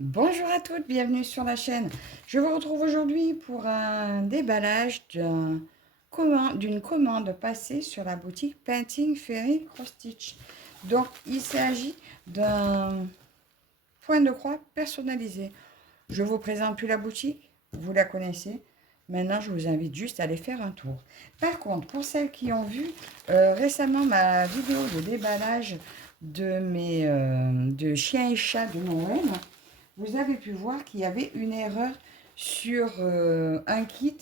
Bonjour à toutes, bienvenue sur la chaîne. Je vous retrouve aujourd'hui pour un déballage d'une commande passée sur la boutique Painting Fairy Cross Stitch. Donc, il s'agit d'un point de croix personnalisé. Je vous présente plus la boutique, vous la connaissez. Maintenant, je vous invite juste à aller faire un tour. Par contre, pour celles qui ont vu récemment ma vidéo de déballage de chiens et chats de Noël, vous avez pu voir qu'il y avait une erreur sur un kit,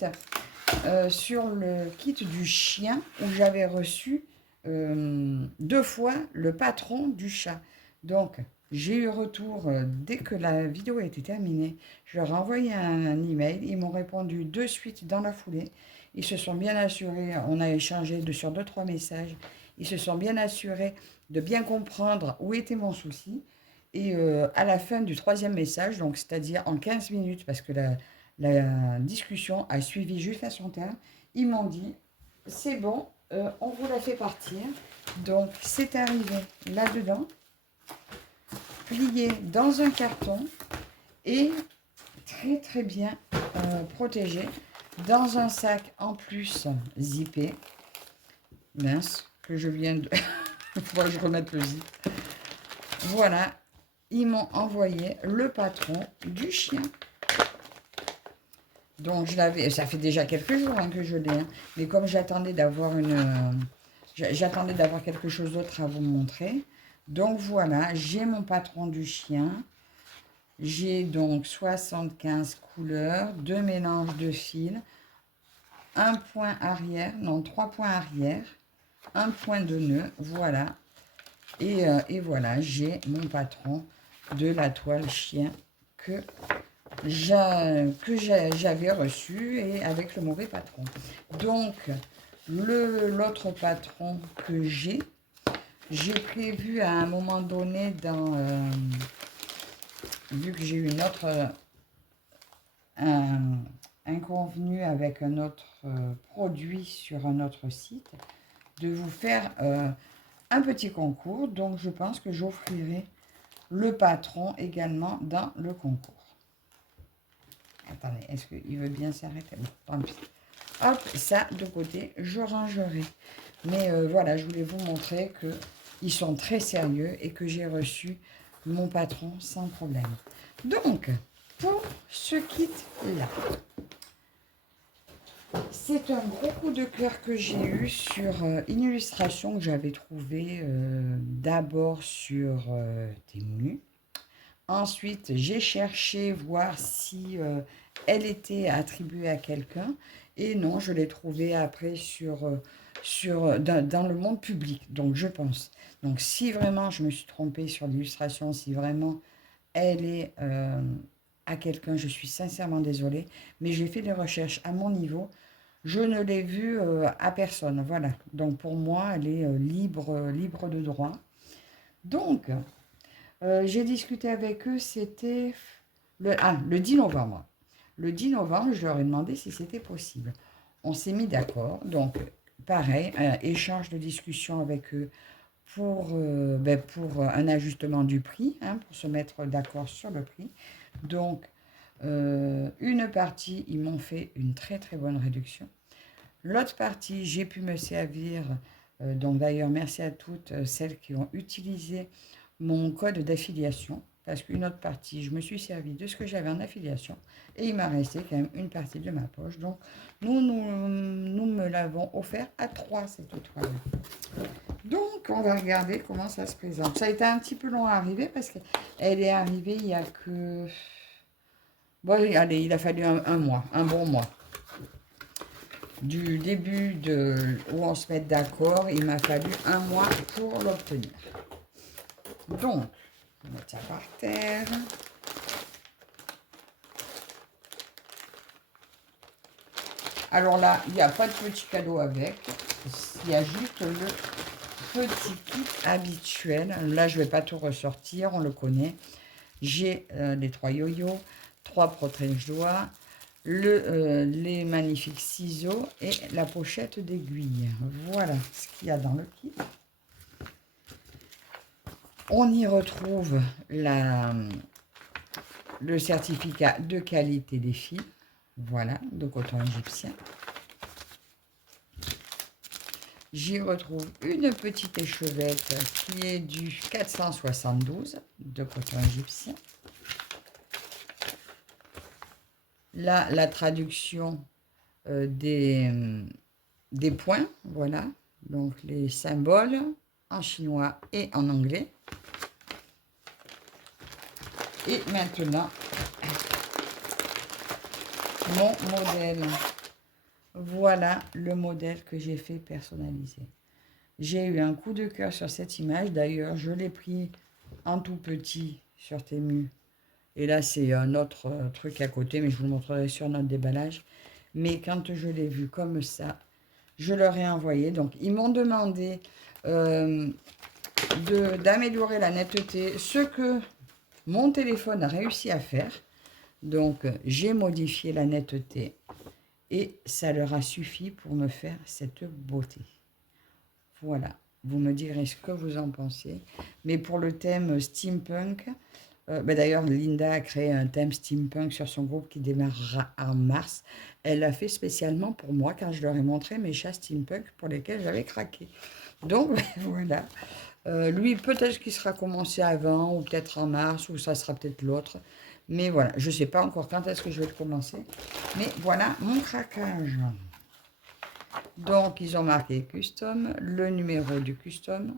sur le kit du chien, où j'avais reçu 2 fois le patron du chat. Donc, j'ai eu retour dès que la vidéo a été terminée. Je leur ai envoyé un email. Ils m'ont répondu de suite dans la foulée. Ils se sont bien assurés, on a échangé sur 2-3 messages. Ils se sont bien assurés de bien comprendre où était mon souci. Et à la fin du 3e message, donc c'est-à-dire en 15 minutes, parce que la discussion a suivi jusqu'à son terme, ils m'ont dit, c'est bon, on vous la fait partir. Donc c'est arrivé là-dedans, plié dans un carton et très très bien protégé dans un sac en plus zippé. Mince, que je viens de... Il faudrait que je remette le zip. Voilà, ils m'ont envoyé le patron du chien. Donc je l'avais, ça fait déjà quelques jours que je l'ai, hein, mais comme j'attendais d'avoir j'attendais d'avoir quelque chose d'autre à vous montrer. Donc voilà, j'ai mon patron du chien. J'ai donc 75 couleurs, 2 mélanges de fils, un point arrière, non 3 points arrière, un point de nœud, voilà. Et voilà, j'ai mon patron de la toile chien que j'avais reçu et avec le mauvais patron. Donc, l'autre patron que j'ai prévu à un moment donné vu que j'ai eu un convenu avec un autre produit sur un autre site, de vous faire un petit concours. Donc, je pense que j'offrirai le patron également dans le concours. Attendez, est-ce qu'il veut bien s'arrêter? Bon, tant pis. Hop, ça de côté, je rangerai. Mais voilà, je voulais vous montrer qu'ils sont très sérieux et que j'ai reçu mon patron sans problème. Donc, pour ce kit-là, c'est un gros coup de cœur que j'ai eu sur une illustration que j'avais trouvée d'abord sur Temu. Ensuite, j'ai cherché voir si elle était attribuée à quelqu'un. Et non, je l'ai trouvée après dans le monde public. Donc, je pense. Donc, si vraiment je me suis trompée sur l'illustration, si vraiment elle est à quelqu'un, je suis sincèrement désolée. Mais j'ai fait des recherches à mon niveau. Je ne l'ai vue à personne. Voilà. Donc, pour moi, elle est libre de droit. Donc, j'ai discuté avec eux, c'était le 10 novembre. Le 10 novembre, je leur ai demandé si c'était possible. On s'est mis d'accord. Donc, pareil, échange de discussion avec eux pour un ajustement du prix, hein, pour se mettre d'accord sur le prix. Donc, une partie, ils m'ont fait une très très bonne réduction. L'autre partie, j'ai pu me servir, donc d'ailleurs merci à toutes celles qui ont utilisé mon code d'affiliation, parce qu'une autre partie, je me suis servi de ce que j'avais en affiliation, et il m'a resté quand même une partie de ma poche. Donc nous me l'avons offert à 3 cette toile. Donc on va regarder comment ça se présente. Ça a été un petit peu long à arriver, parce qu'elle est arrivée il n'y a que... Bon, allez, il a fallu un mois, un bon mois. Du début où on se met d'accord, il m'a fallu un mois pour l'obtenir. Donc, on va mettre ça par terre. Alors là, il n'y a pas de petit cadeau avec. Il y a juste le petit kit habituel. Là, je ne vais pas tout ressortir, on le connaît. J'ai les 3 yo-yo, 3 protège-doigts, les magnifiques ciseaux et la pochette d'aiguille. Voilà ce qu'il y a dans le kit. On y retrouve le certificat de qualité des fils. Voilà, de coton égyptien. J'y retrouve une petite échevette qui est du 472 de coton égyptien. Là, la traduction des points, voilà. Donc, les symboles en chinois et en anglais. Et maintenant, mon modèle. Voilà le modèle que j'ai fait personnaliser. J'ai eu un coup de cœur sur cette image. D'ailleurs, je l'ai pris en tout petit sur Temu. Et là, c'est un autre truc à côté, mais je vous le montrerai sur notre déballage. Mais quand je l'ai vu comme ça, je leur ai envoyé. Donc, ils m'ont demandé d'améliorer la netteté, ce que mon téléphone a réussi à faire. Donc, j'ai modifié la netteté et ça leur a suffi pour me faire cette beauté. Voilà, vous me direz ce que vous en pensez. Mais pour le thème steampunk, d'ailleurs, Linda a créé un thème steampunk sur son groupe qui démarrera en mars. Elle l'a fait spécialement pour moi quand je leur ai montré mes chats steampunk pour lesquels j'avais craqué. Donc, voilà. Lui, peut-être qu'il sera commencé avant, ou peut-être en mars, ou ça sera peut-être l'autre. Mais voilà, je ne sais pas encore quand est-ce que je vais le commencer. Mais voilà mon craquage. Donc, ils ont marqué custom, le numéro du custom.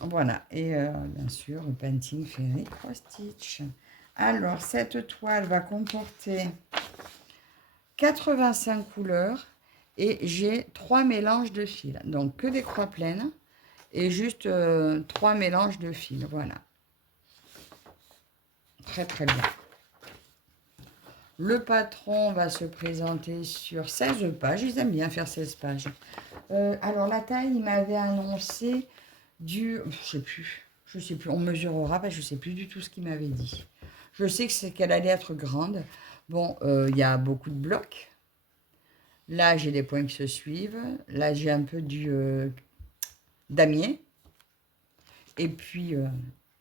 Voilà, et bien sûr, le painting ferry cross stitch. Alors, cette toile va comporter 85 couleurs et j'ai 3 mélanges de fils. Donc, que des croix pleines et juste 3 mélanges de fils. Voilà. Très, très bien. Le patron va se présenter sur 16 pages. Ils aiment bien faire 16 pages. Alors, la taille, il m'avait annoncé du... Je sais plus. On mesurera, parce que je ne sais plus du tout ce qu'il m'avait dit. Je sais que c'est qu'elle allait être grande. Bon, il y a beaucoup de blocs. Là, j'ai des points qui se suivent. Là, j'ai un peu du damier. Et puis,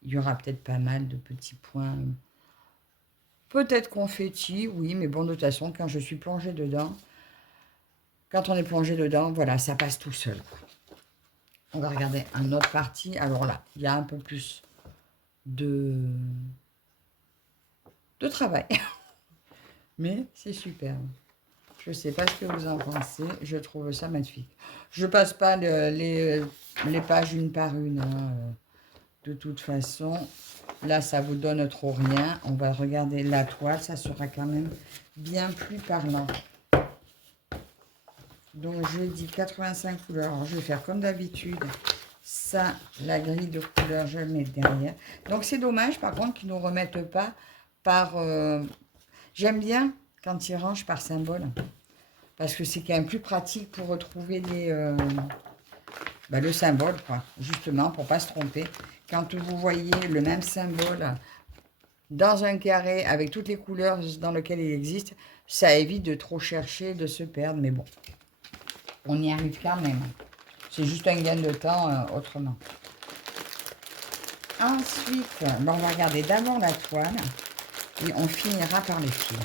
il y aura peut-être pas mal de petits points. Peut-être confetti, oui, mais bon, de toute façon, quand je suis plongée dedans, quand on est plongé dedans, voilà, ça passe tout seul. On va regarder une autre partie. Alors là, il y a un peu plus de travail. Mais c'est superbe. Je ne sais pas ce que vous en pensez. Je trouve ça magnifique. Je ne passe pas les pages une par une. Hein. De toute façon, là, ça vous donne trop rien. On va regarder la toile. Ça sera quand même bien plus parlant. Donc, je dis 85 couleurs. Alors, je vais faire comme d'habitude. Ça, la grille de couleurs, je le mets derrière. Donc, c'est dommage, par contre, qu'ils ne nous remettent pas par... J'aime bien quand ils rangent par symbole. Parce que c'est quand même plus pratique pour retrouver le symbole, quoi. Justement, pour ne pas se tromper. Quand vous voyez le même symbole dans un carré avec toutes les couleurs dans lesquelles il existe, ça évite de trop chercher, de se perdre. Mais bon, on y arrive quand même. C'est juste un gain de temps autrement. Ensuite, on va regarder d'abord la toile et on finira par les fils.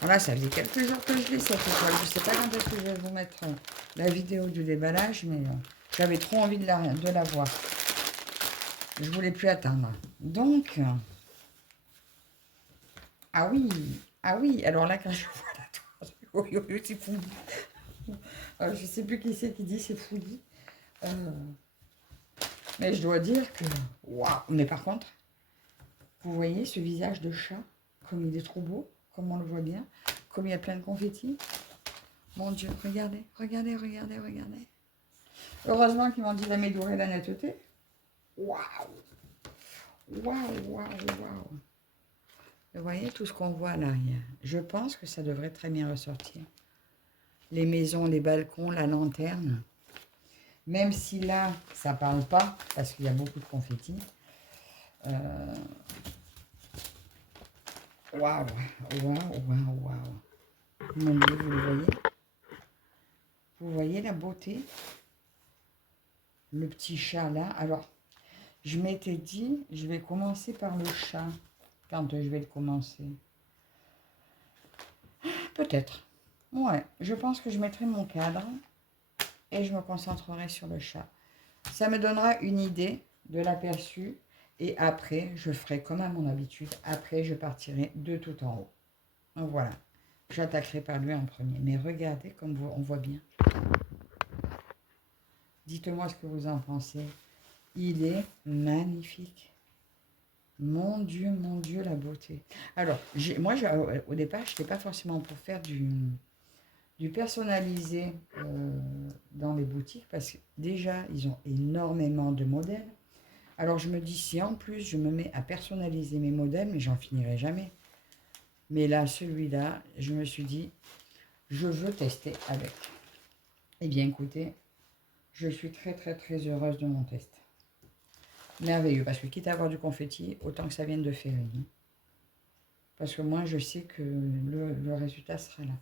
Voilà, ça faisait quelques jours que je l'ai cette toile. Je ne sais pas quand est-ce que je vais vous mettre la vidéo du déballage, mais j'avais trop envie de la voir. Je ne voulais plus attendre. Donc, ah oui, alors là, quand je vois la toile, c'est fou. Je ne sais plus qui c'est qui dit c'est fouillis. Mais je dois dire que... Waouh. Mais par contre, vous voyez ce visage de chat, comme il est trop beau, comme on le voit bien, comme il y a plein de confettis. Mon Dieu, regardez, regardez, regardez, regardez. Heureusement qu'ils m'ont dit d'améliorer la netteté. Waouh. Waouh, waouh, waouh. Vous voyez tout ce qu'on voit à l'arrière. Je pense que ça devrait très bien ressortir. Les maisons, les balcons, la lanterne. Même si là, ça ne parle pas, parce qu'il y a beaucoup de confettis. Waouh, waouh, waouh, waouh. Mon Dieu, vous le voyez? Vous voyez la beauté? Le petit chat là. Alors, je m'étais dit, je vais commencer par le chat. quand je vais le commencer. Peut-être. Ouais, je pense que je mettrai mon cadre et je me concentrerai sur le chat. Ça me donnera une idée de l'aperçu et après, je ferai comme à mon habitude. Après, je partirai de tout en haut. Donc voilà, j'attaquerai par lui en premier. Mais regardez comme on voit bien. Dites-moi ce que vous en pensez. Il est magnifique. Mon Dieu, la beauté. Alors, moi, au départ, je n'étais pas forcément pour faire du personnalisé dans les boutiques parce que déjà, ils ont énormément de modèles. Alors, je me dis, si en plus, je me mets à personnaliser mes modèles, mais j'en finirai jamais. Mais là, celui-là, je me suis dit, je veux tester avec. Eh bien, écoutez, je suis très heureuse de mon test. Merveilleux, parce que quitte à avoir du confetti, autant que ça vienne de Ferry. Parce que moi, je sais que le résultat sera là.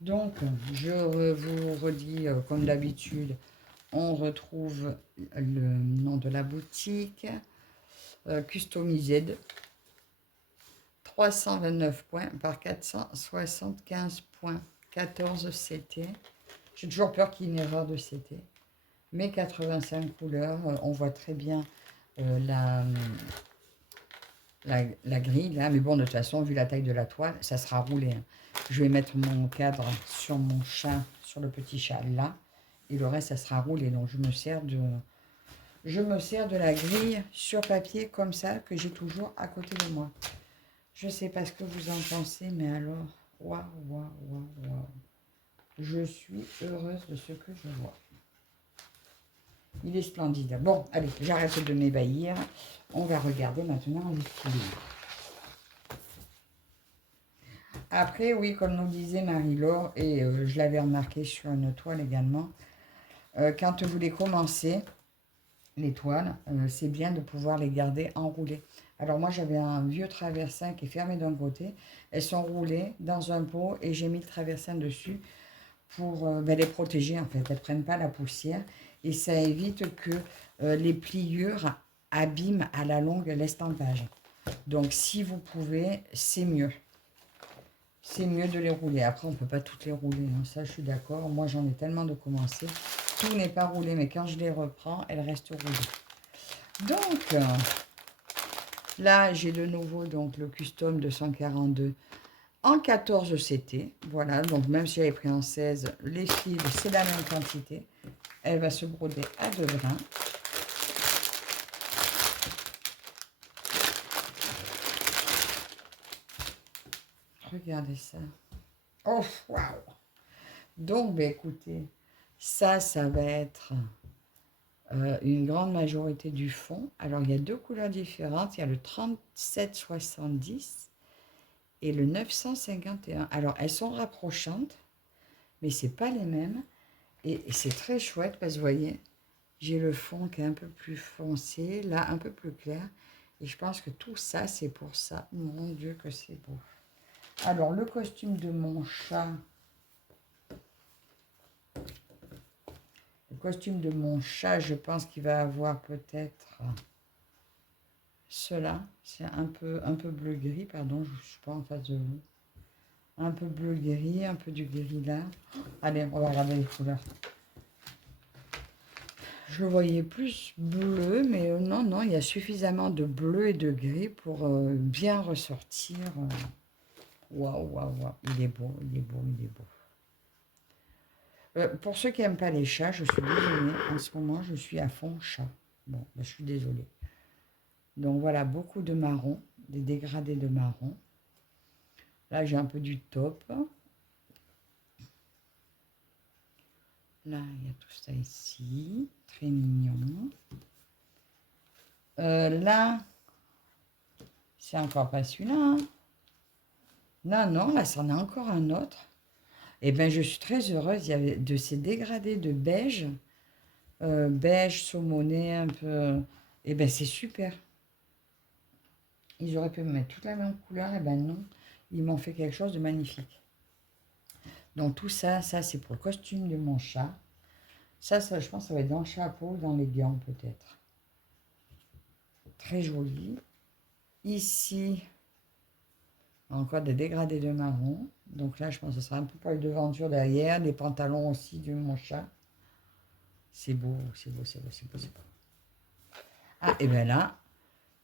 Donc, je vous redis, comme d'habitude, on retrouve le nom de la boutique, Customised, 329 points par 475 points, 14 CT. J'ai toujours peur qu'il y ait une erreur de CT. Mais 85 couleurs, on voit très bien la grille là, mais bon, de toute façon, vu la taille de la toile, ça sera roulé. Hein. Je vais mettre mon cadre sur mon chat, sur le petit chat là, et le reste, ça sera roulé. Donc, je me sers de la grille sur papier comme ça, que j'ai toujours à côté de moi. Je sais pas ce que vous en pensez, mais alors, waouh. Je suis heureuse de ce que je vois. Il est splendide. Bon, allez, j'arrête de m'ébahir. On va regarder maintenant les filets. Après, oui, comme nous disait Marie-Laure, et je l'avais remarqué sur une toile également, quand vous les commencez, les toiles, c'est bien de pouvoir les garder enroulées. Alors moi, j'avais un vieux traversin qui est fermé d'un côté. Elles sont roulées dans un pot et j'ai mis le traversin dessus pour les protéger, en fait. Elles ne prennent pas la poussière et ça évite que les pliures abîment à la longue l'estampage. Donc, si vous pouvez, c'est mieux. C'est mieux de les rouler. Après, on ne peut pas toutes les rouler. Hein. Ça, je suis d'accord. Moi, j'en ai tellement de commencer. Tout n'est pas roulé, mais quand je les reprends, elles restent roulées. Donc, là, j'ai de nouveau donc, le Custom 242 en 14 CT. Voilà, donc même si j'avais pris en 16, les fils, c'est la même quantité. Elle va se broder à 2 brins. Regardez ça. Oh, waouh! Donc, ben, écoutez, ça va être une grande majorité du fond. Alors, il y a deux couleurs différentes. Il y a le 3770 et le 951. Alors, elles sont rapprochantes, mais ce n'est pas les mêmes. Et c'est très chouette parce que vous voyez, j'ai le fond qui est un peu plus foncé, là un peu plus clair. Et je pense que tout ça, c'est pour ça. Mon Dieu, que c'est beau. Alors, le costume de mon chat. Le costume de mon chat, je pense qu'il va avoir peut-être cela. C'est un peu bleu-gris, pardon, je ne suis pas en face de vous. Un peu bleu-gris, un peu du gris là. Allez, on va regarder les couleurs. Je le voyais plus bleu, mais non, il y a suffisamment de bleu et de gris pour bien ressortir. Waouh. Il est beau. Pour ceux qui n'aiment pas les chats, je suis désolée. En ce moment, je suis à fond chat. Bon, je suis désolée. Donc voilà, beaucoup de marron, des dégradés de marron. Là, j'ai un peu du taupe. Là, il y a tout ça ici. Très mignon. Là, c'est encore pas celui-là. Hein. Non, là, c'en est encore un autre. Eh bien, je suis très heureuse. Il y avait de ces dégradés de beige. Beige, saumoné, un peu... Eh bien, c'est super. Ils auraient pu me mettre toute la même couleur. Eh bien, non. Ils m'ont fait quelque chose de magnifique. Donc, tout ça, c'est pour le costume de mon chat. Ça, je pense que ça va être dans le chapeau, dans les gants peut-être. Très joli. Ici, Encore des dégradés de marron. Donc là, je pense que ce sera un peu pour les devantures derrière, des pantalons aussi de mon chat. C'est beau, c'est beau, c'est beau, c'est beau, c'est beau. Ah, et bien là,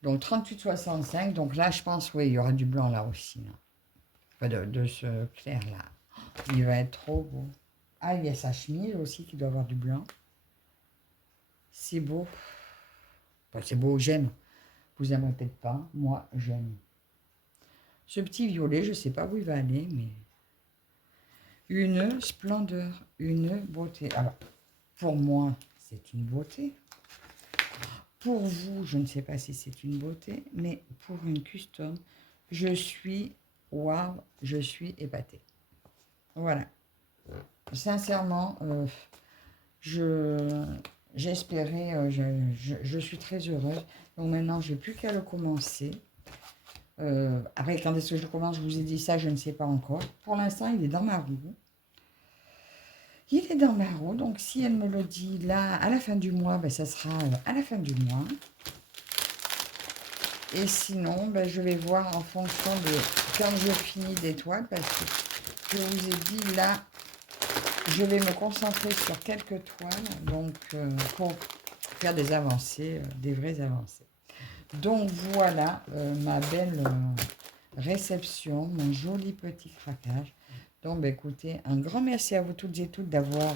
donc 38,65. Donc là, je pense, oui, il y aura du blanc là aussi. Là. Enfin, de ce clair là. Il va être trop beau. Ah, il y a sa chemise aussi qui doit avoir du blanc. C'est beau. Enfin, c'est beau, j'aime. Vous aimez peut-être pas. Moi, j'aime. Ce petit violet, je ne sais pas où il va aller, mais une splendeur, une beauté. Alors, pour moi, c'est une beauté. Pour vous, je ne sais pas si c'est une beauté, mais pour une custom, je suis waouh, je suis épatée. Voilà. Sincèrement, j'espérais, je suis très heureuse. Donc maintenant, je n'ai plus qu'à le commencer. Après, quand est-ce que je commence, je vous ai dit ça, je ne sais pas encore. Pour l'instant, il est dans ma roue. Il est dans ma roue, donc si elle me le dit là, à la fin du mois, ben, ça sera à la fin du mois. Et sinon, ben, je vais voir en fonction de quand je finis des toiles, parce que je vous ai dit là, je vais me concentrer sur quelques toiles, donc pour faire des avancées, des vraies avancées. Donc voilà ma belle réception, mon joli petit craquage. Donc ben, écoutez, un grand merci à vous toutes et toutes d'avoir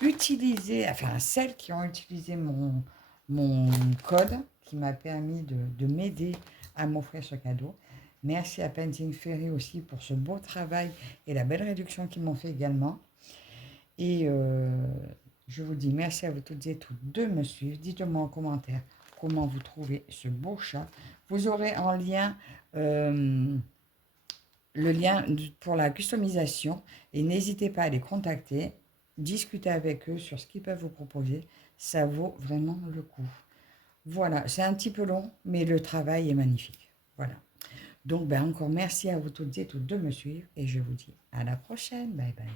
utilisé, enfin celles qui ont utilisé mon code qui m'a permis de m'aider à m'offrir ce cadeau. Merci à Painting Fairy aussi pour ce beau travail et la belle réduction qu'ils m'ont fait également. Et je vous dis merci à vous toutes et tous de me suivre. Dites-moi en commentaire comment vous trouvez ce beau chat. Vous aurez en lien le lien pour la customisation et n'hésitez pas à les contacter, discuter avec eux sur ce qu'ils peuvent vous proposer. Ça vaut vraiment le coup. Voilà, c'est un petit peu long, mais le travail est magnifique. Voilà. Donc, ben, encore merci à vous toutes et tous de me suivre et je vous dis à la prochaine. Bye bye.